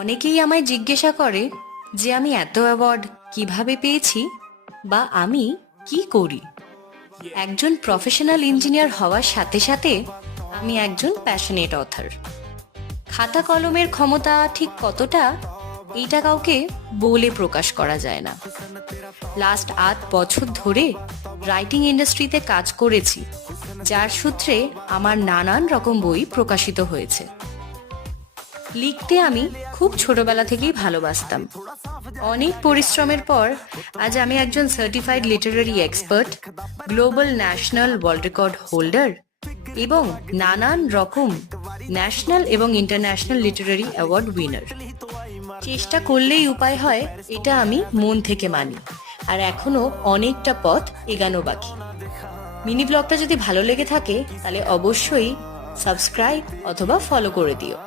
অনেকেই আমায় জিজ্ঞাসা করে যে আমি এত অ্যাওয়ার্ড কিভাবে পেয়েছি বা আমি কি করি। একজন প্রফেশনাল ইঞ্জিনিয়ার হওয়ার সাথে সাথে আমি একজন প্যাশনেট অথর। খাতা কলমের ক্ষমতা ঠিক কতটা এইটা কাউকে বলে প্রকাশ করা যায় না। লাস্ট 8 বছর ধরে রাইটিং ইন্ডাস্ট্রিতে কাজ করেছি, যার সূত্রে আমার নানান রকম বই প্রকাশিত হয়েছে। লিখতে আমি খুব ছোটবেলা থেকেই ভালোবাসতাম। অনেক পরিশ্রমের পর আজ আমি একজন certified Literary expert, global national world record holder এবং নানান রকম ন্যাশনাল এবং ইন্টারন্যাশনাল লিটারারি অ্যাওয়ার্ড উইনার। চেষ্টা করলেই উপায় হয়, এটা আমি মন থেকে মানি। আর এখনো অনেকটা পথ এগানো বাকি। মিনি ব্লগটা যদি ভালো লেগে থাকে তাহলে অবশ্যই সাবস্ক্রাইব অথবা ফলো করে দিও।